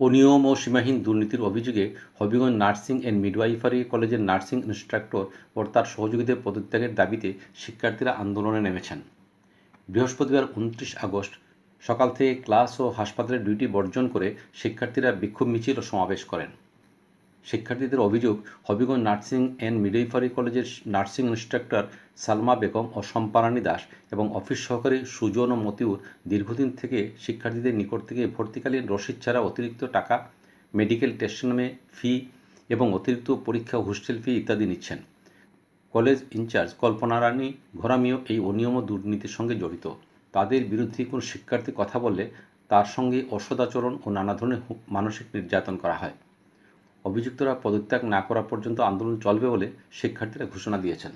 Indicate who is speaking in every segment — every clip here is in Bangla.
Speaker 1: অনিয়ম ও সীমাহীন দুর্নীতির অভিযোগে হবিগঞ্জ নার্সিং অ্যান্ড মিডওয়াইফারি কলেজের নার্সিং ইনস্ট্রাক্টর ও তার সহযোগীদের পদত্যাগের দাবিতে শিক্ষার্থীরা আন্দোলনে নেমেছেন। বৃহস্পতিবার উনত্রিশ আগস্ট সকাল থেকে ক্লাস ও হাসপাতালের ডিউটি বর্জন করে শিক্ষার্থীরা বিক্ষোভ মিছিল ও সমাবেশ করেন। শিক্ষার্থীদের অভিযোগ, হবিগঞ্জ নার্সিং অ্যান্ড মিডওয়াইফারি কলেজের নার্সিং ইনস্ট্রাক্টর সালমা বেগম ও সম্পারানী দাস এবং অফিস সহকারী সুজন ও মতিউর দীর্ঘদিন থেকে শিক্ষার্থীদের নিকট থেকে ভর্তিকালীন রসিদ ছাড়া অতিরিক্ত টাকা, মেডিকেল টেস্ট নামে ফি এবং অতিরিক্ত পরীক্ষা, হোস্টেল ফি ইত্যাদি নিচ্ছেন। কলেজ ইনচার্জ কল্পনা রানী ঘরামিও এই অনিয়ম ও দুর্নীতির সঙ্গে জড়িত। তাদের বিরুদ্ধে কোনো শিক্ষার্থী কথা বললে তার সঙ্গে অসদাচরণ ও নানা ধরনের মানসিক নির্যাতন করা হয়। অভিযুক্তরা পদত্যাগ না করা পর্যন্ত আন্দোলন চলবে বলে শিক্ষার্থীরা ঘোষণা দিয়েছেন।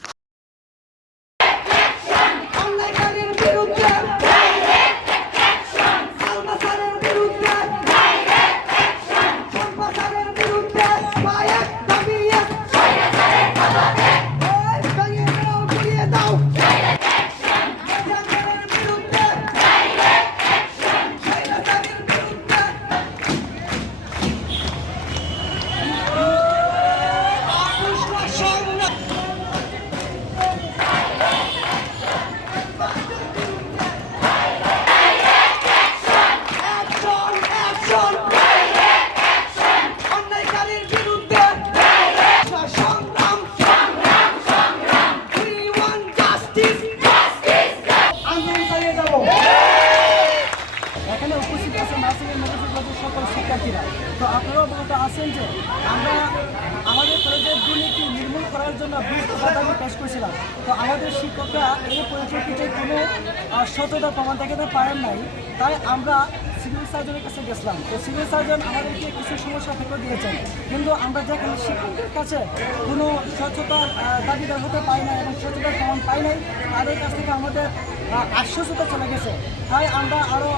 Speaker 2: আছেন যে আমরা আমাদের কলেজের দুর্নীতি নির্মূল করার জন্য বিশ দফা পেশ করেছিলাম। তো আমাদের শিক্ষকরা এই পরিপ্রেক্ষিতে কোনো সততা প্রমাণ দেখাতে পারেন নাই। তাই আমরা সিভিল সার্জনের কাছে গেছিলাম। তো সিভিল সার্জন আমাদেরকে কিছু সমস্যা থেকে দিয়েছেন। কিন্তু আমরা যেখানে শিক্ষকদের কাছে কোনো স্বচ্ছতার দাবিদার হতে পাই না এবং স্বচ্ছতার প্রমাণ পাই নাই। তাদের কাছ থেকে আমাদের আশ্বস্ততা চলে গেছে। তাই আমরা আরও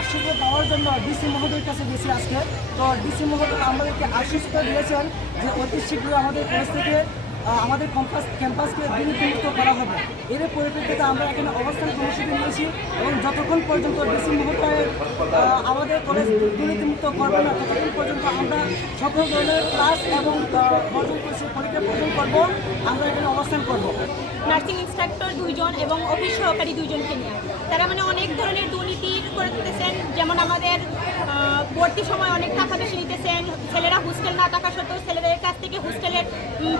Speaker 2: আশ্বস্ত পাওয়ার জন্য ডিসি মহোদয়ের কাছে গেছি আজকে। তো ডিসি মহোদয় আমাদেরকে আশ্বস্ত দিয়েছেন যে অতি শীঘ্রই আমাদের কলেজ থেকে আমাদের ক্যাম্পাস ক্যাম্পাসকে দুর্নীতিমুক্ত করা হবে। এর পরিপ্রেক্ষিতে আমরা এখানে অবস্থান কর্মসূচি নিয়েছি এবং যতক্ষণ পর্যন্ত ডিসি মহোদয় আমাদের কলেজ দুর্নীতিমুক্ত করবে না, ততক্ষণ পর্যন্ত আমরা সকল ধরনের ক্লাস এবং বর্জন পরীক্ষা বর্জন করব, আমরা এখানে অবস্থান করব।
Speaker 3: নার্সিং ইনস্ট্রাক্টর দুইজন এবং অফিস সহকারী দুইজনকে নিয়ে। তারা মানে অনেক ধরনের দুর্নীতি করে দিতেছেন যেমন আমাদের ভর্তি সময় অনেক টাকা বেশি নিতেছেন, ছেলেরা হোস্টেল না থাকা সত্ত্বেও ছেলেদের কাছ থেকে হোস্টেলের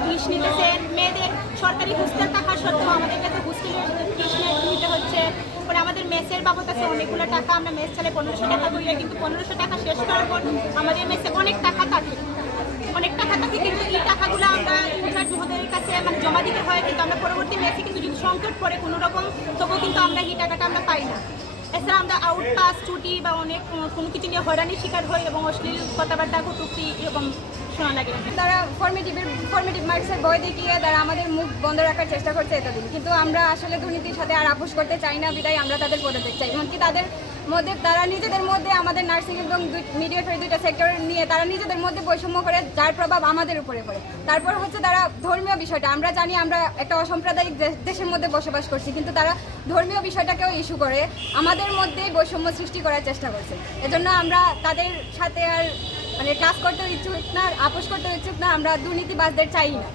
Speaker 3: ফিস নিতেছেন মেয়েদের সরকারি হোস্টেল থাকা সত্ত্বেও আমাদের কাছে হোস্টেলের ফিস নিতে হচ্ছে। পরে আমাদের মেসের বাবদ আছে অনেকগুলো টাকা। আমরা মেস চালে পনেরোশো টাকা করিলে কিন্তু পনেরোশো টাকা শেষ করার পর আমাদের মেসে অনেক টাকা থাকে। অনেক টাকা থাকে, কিন্তু এই টাকাগুলো আমরা ইনচার্জ কাছে মানে জমা দিতে হয়, কিন্তু আমরা পরবর্তী মেসে কিন্তু যদি সংকট পড়ে কোনো রকম, তবুও কিন্তু আমরা এই টাকাটা আমরা পাই না। এছাড়া আমরা আউট পাস ছুটি বা অনেক কোনো কিছু নিয়ে হয়রানির শিকার হই এবং অশ্লীল কথাবার্তা, কটুক্তি এরকম শোনা লাগে
Speaker 4: তারা ফর্মেটিভের ফর্মেটিভ মার্কসের বই দেখিয়ে তারা আমাদের মুখ বন্ধ রাখার চেষ্টা করছে এতদিন। কিন্তু আমরা আসলে দুর্নীতির সাথে আর আপোষ করতে চাই না, বিদায় আমরা তাদের পদত্যাগ চাই। এমনকি তাদের মধ্যে, তারা নিজেদের মধ্যে আমাদের নার্সিং এবং মিডিয়াফের দুইটা সেক্টর নিয়ে তারা নিজেদের মধ্যে বৈষম্য করে, যার প্রভাব আমাদের উপরে পড়ে। তারপর হচ্ছে তারা ধর্মীয় বিষয়টা। আমরা জানি আমরা একটা অসাম্প্রদায়িক দেশের মধ্যে বসবাস করছি, কিন্তু তারা ধর্মীয় বিষয়টাকেও ইস্যু করে, আমাদের মধ্যে বৈষম্য সৃষ্টি করার চেষ্টা করছে। এজন্য আমরা তাদের সাথে আর মানে কাজ করতে ইচ্ছুক না আপোষ করতে ইচ্ছুক না আমরা দুর্নীতিবাজদের চাই না।